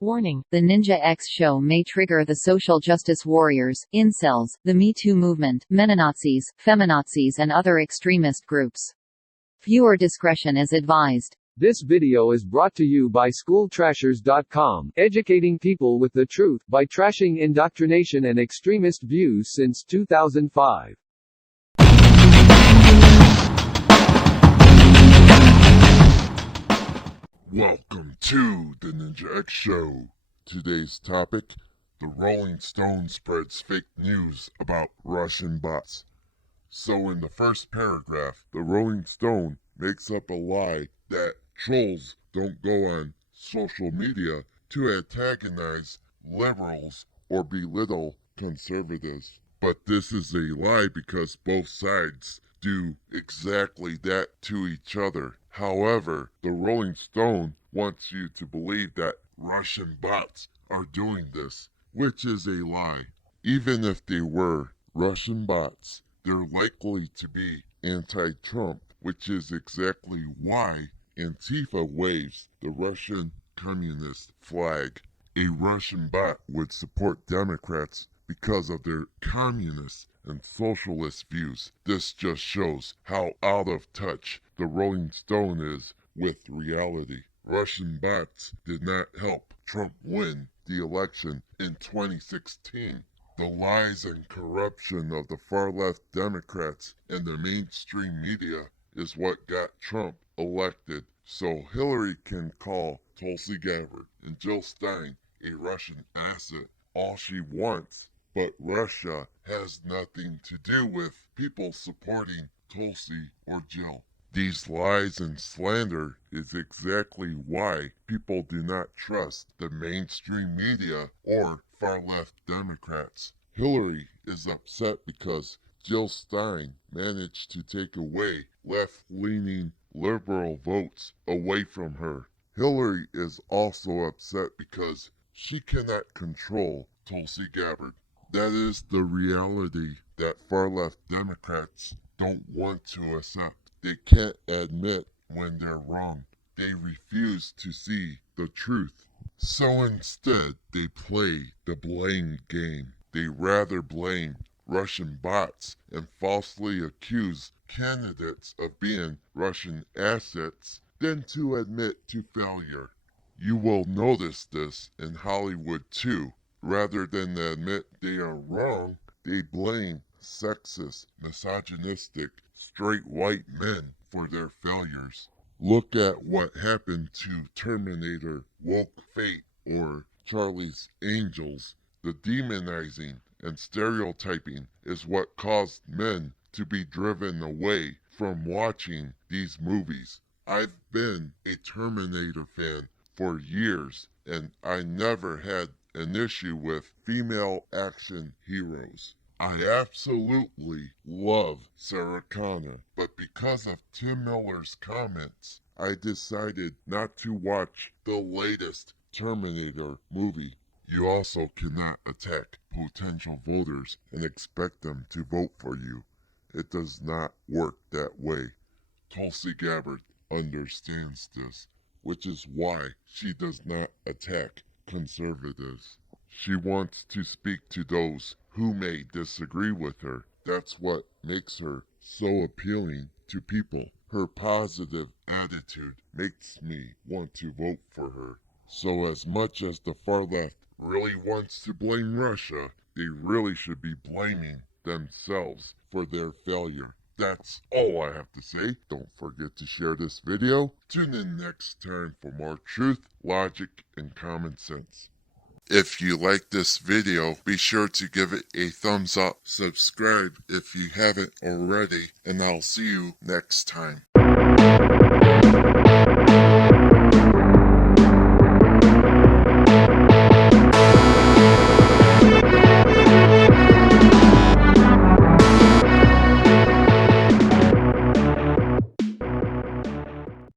Warning: the Ninja X show may trigger the social justice warriors, incels, the Me Too movement, menonazis, feminazis and other extremist groups. Viewer discretion is advised. This video is brought to you by SchoolTrashers.com, educating people with the truth by trashing indoctrination and extremist views since 2005. Welcome to the Ninja X Show. Today's topic: the Rolling Stone spreads fake news about Russian bots. So in the first paragraph, the Rolling Stone makes up a lie that trolls don't go on social media to antagonize liberals or belittle conservatives. But this is a lie because both sides do exactly that to each other. However, the Rolling Stone wants you to believe that Russian bots are doing this, which is a lie. Even if they were Russian bots, they're likely to be anti-Trump, which is exactly why Antifa waves the Russian communist flag. A Russian bot would support Democrats because of their communist and socialist views. This just shows how out of touch the Rolling Stone is with reality. Russian bots did not help Trump win the election in 2016. The lies and corruption of the far-left Democrats and the mainstream media is what got Trump elected. So Hillary can call Tulsi Gabbard and Jill Stein a Russian asset all she wants, but Russia has nothing to do with people supporting Tulsi or Jill. These lies and slander is exactly why people do not trust the mainstream media or far-left Democrats. Hillary is upset because Jill Stein managed to take away left-leaning liberal votes away from her. Hillary is also upset because she cannot control Tulsi Gabbard. That is the reality that far-left Democrats don't want to accept. They can't admit when they're wrong. They refuse to see the truth. So instead, they play the blame game. They rather blame Russian bots and falsely accuse candidates of being Russian assets than to admit to failure. You will notice this in Hollywood too. Rather than admit they are wrong, they blame sexist, misogynistic, straight white men for their failures. Look at what happened to Terminator, Woke Fate, or Charlie's Angels. The demonizing and stereotyping is what caused men to be driven away from watching these movies. I've been a Terminator fan for years, and I never had an issue with female action heroes. I absolutely love Sarah Connor, but because of Tim Miller's comments, I decided not to watch the latest Terminator movie. You also cannot attack potential voters and expect them to vote for you. It does not work that way. Tulsi Gabbard understands this, which is why she does not attack conservatives. She wants to speak to those who may disagree with her. That's what makes her so appealing to people. Her positive attitude makes me want to vote for her. So as much as the far left really wants to blame Russia, they really should be blaming themselves for their failure. That's all I have to say. Don't forget to share this video. Tune in next time for more truth, logic, and common sense. If you like this video, be sure to give it a thumbs up, subscribe if you haven't already, and I'll see you next time.